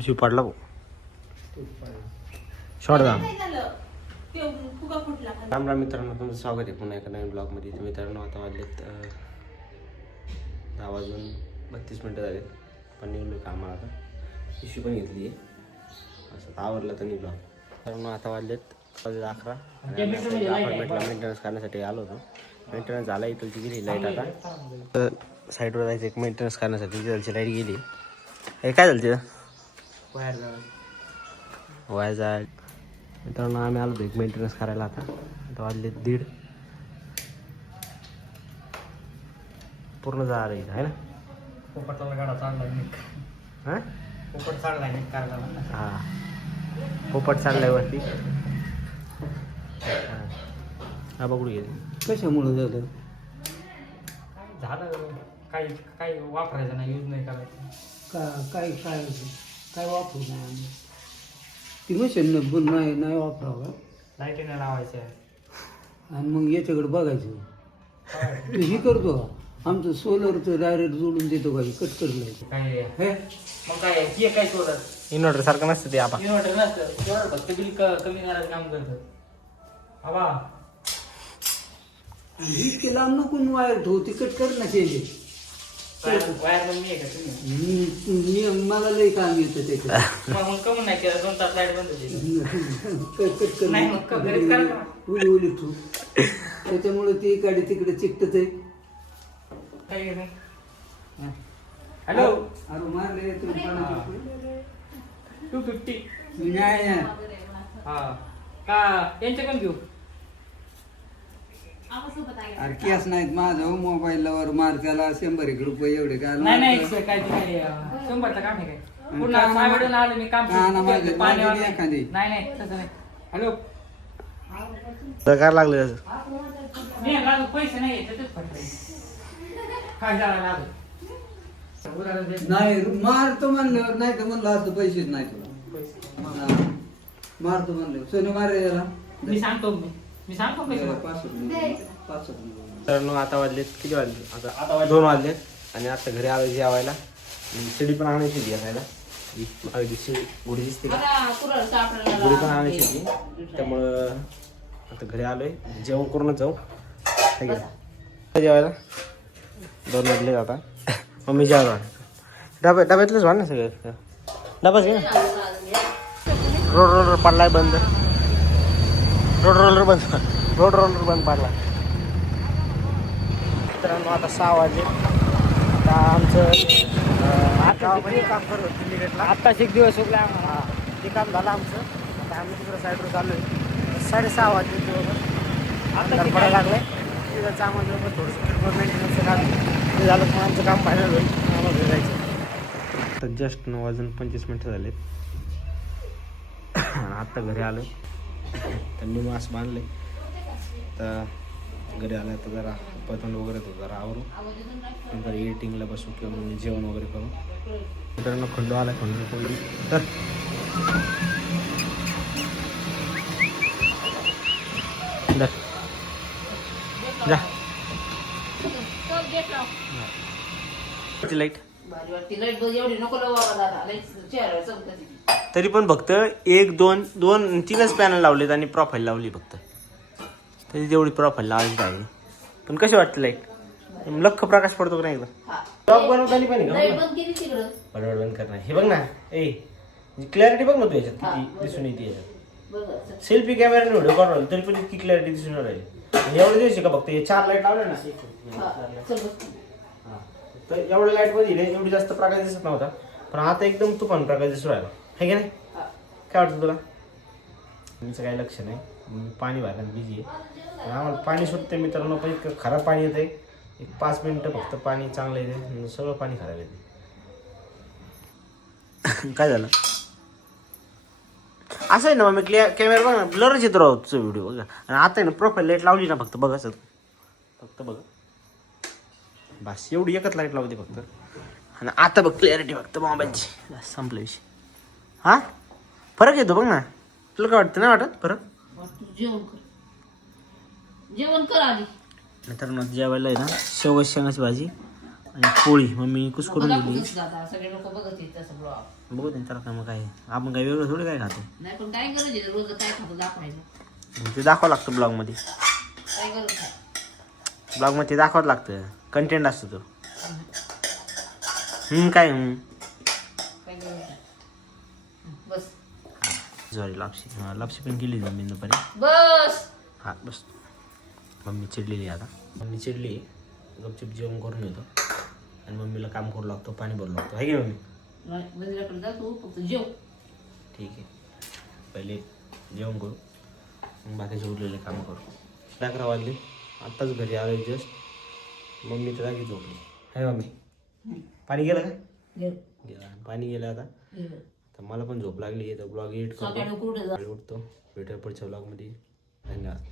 शिव पडला भाऊ शॉर्ट जा. राम राम मित्रांनो, तुमचं स्वागत आहे पुन्हा एका नवीन ब्लॉगमध्ये. तर मित्रांनो, आता वाजलेत 10:32 झालेत. पण निघलो कामाला. आता पिशवी पण घेतली आहे. असं आवरलं तर निघलो. मित्रांनो, आता वाजलेत 11 आणि अपार्टमेंटला मेंटेनन्स करण्यासाठी आलो होतो. मेंटेनन्स झाला. इथलची गेली लाईट. आता तर साईडवर जायचं एक मेंटेनन्स करण्यासाठी. इथलची लाईट गेली. हे काय झालं तिथं? वायर जाय. मित्रांनो, आम्ही आलो एक मेंटेनन्स करायला. आता वाजले 1:30. पूर्ण जा रही आहे ना. पोपटला गाडा चालला नाही. हां, पोपट चालला नाही करायला. हां, पोपट चाललाय वरती. हा बघू गेले. कशामुळे झालं? झालं काही वापरायचं नाही, यूज नाही करायचं. काय वापरू नाही. ती मशीन नाही वापरावं. लाईटीने लावायचं आहे आणि मग याच्याकडे बघायचं. तू ही करतो का? आमचं सोलरचं डायरेक्ट जोडून देतो का? कट करलं काय मग काय सोलर इन्व्हर्टर सारखं नसतं ते. आपण इन्व्हर्टर नसतं. फक्त बिल कमी करायचं काम करतं. आबा इतके लांब नको वायर ठेवू. ती कट कर ना. चेंज वायर बंद आहे का तुम्ही? मला लई काम येतं त्याच्यात. मग कमी नाही केलं 2 तास लाईट बंद होती. कट कर नाही मग घरीच करा. उली ठेवू. त्याच्यामुळे ती गाडी तिकडे चिकटत आहे. हॅलो अरे मारले 250 नाही हा का यांच्याकडून घेऊ. अरे केस नाहीत माझं. मोबाईलवर मार त्याला 100 रुपये एवढे काय. नाही काय 100चं काम आहे काय. पुन्हा सावेडून आलो मी काम. नाही तसं नाही. हॅलो काय लागलं त्याचं? पैसे नाही काय झाला नाही मारतो म्हणल्यावर. नाही तर म्हणलं असं पैसेच नाही तुला. मारतो म्हणलं सोनं मारे याला. मी सांगतो पैसे. 500 मित्रांनो, आता वाजलेत किती वाजले? आता 2 वाजलेत. आणि आता घरी आलो जेवायला. शिडी पण आणायची होती यायला. गुढी दिसते का? गुढी पण आणायची होती. त्यामुळं आता घरी आलोय. जेवण करूनच जाऊ. जेवायला 2 वाजले. आता मम्मी जेवायला डब्यातलंच वाढ ना सगळं. डबाच घे ना. रोलर पडलाय बंद. रोड रोलर बंद पडला. मित्रांनो, आता 6 वाजले. आता आमचं गावामध्ये काम करत होतं मिनिटला. आत्ताच एक दिवस उगला आम्हाला. ते काम झालं आमचं. आता आम्ही तिकडं साईडवर चालू आहे. 6:30 वाजले. आता पडायला लागलं आहे. तिथं आम्हाला थोडंसं मेंटेनन्सचं काम ते झालं मग आमचं काम फायनल होईल. आम्हाला घरी जायचं. तर जस्ट 9:25 झालेत. आत्ता घरी आलो. त्यांनी मास्क बांधले. तर घरी आलं तर जरा पतंड वगैरे तो जरा आवरू. नंतर एडिटिंगला बसू किंवा मग जेवण वगैरे करू. मित्रांनो, खंडू आला. खंडू तर जा लाईट. तरी पण फक्त 1 2 3च पॅनल लावलेत आणि प्रोफाईल लावली फक्त. तरी तेवढी प्रोफाईल लावायची पाहिजे. पण कशी वाटते लाईट? लख प्रकाश पडतो का नाही? एकदा ब्लॉग बनवताना पण बंद करणार. हे बघ ना. क्लॅरिटी बघ ना तू याच्यात किती दिसून येते. याच्यात सेल्फी कॅमेराने व्हिडिओ काढून तरी पण इतकी क्लॅरिटी दिसून राहील. एवढे दिवस का फक्त हे 4 लाईट लावले ना. तर एवढ्या लाईट मध्ये एवढी जास्त प्रकाश दिसत नव्हता. पण आता एकदम तुफान प्रकाश दिसू राहिला. आहे की नाही? काय वाटतं तुला? तुमचं काही लक्ष नाही. पाणी भरण्यात बिझी आहे. आम्हाला पाणी सुटते मित्रांनो. पण इतकं खराब पाणी येते. एक 5 मिनिटं फक्त पाणी चांगलं येते. सगळं पाणी खराब येते. काय झालं? असं आहे ना मग कॅमेरा बघा ना. ब्लरच येतो राहतो तुझा व्हिडिओ बघा. आणि आता आहे ना प्रोफाईल लाईट लावली ना फक्त बघा सर. फक्त बघा बस. एवढी एकच लाईट लावते फक्त. आणि आता बघ क्लॅरिटी फक्त मोबाईलची. बस संपला विषय. हां फरक येतो बघ ना. तुला काय वाटतं? नाही वाटत फरक? जेवण कर आधी. मित्रांनो, जेवायला आहे ना शेवगाची शेंगाची भाजी आणि पोळी मम्मी कुस करून दिली. सगळे लोक बघत आहेत तसं ब्लॉग. बघू त्यांनी त्याला काय मग काय आपण काय वेगळं थोडी काय खातो. नाही पण काय गरज आहे रोज काय खातो दाखवायचं. ते दाखवावं लागतं ब्लॉगमध्ये. काय गरज आहे. ब्लॉगमध्ये दाखवावं लागतं. कंटेंट असतो तो. काय काय गरज आहे. बस सॉरी लापशी लापशी पण केली मम्मी दुपारी. बस हा बस. मम्मी चिडलेली आता. मम्मी चिडली गपचिप जेवण करून येतो आणि मम्मीला काम करू लागतो पाणी भरू लागतो आहे की मम्मी. मंदिराकडे जा तू फक्त जेव. ठीक आहे पहिले जेवण करू मग बाकीचे उरलेले काम करू. 11 वाजले आत्ताच घरी आलो जस्ट. मम्मी तर जागी झोपली आहे मम्मी. पाणी गेलं का जेव. गेलं पाणी गेलं आता. जेव. तर मला पण झोप लागली तर ब्लॉग एडिट सकाळी करतो कुठे जा. उठतो. भेटूया पुढच्या ब्लॉगमध्ये. धन्यवाद.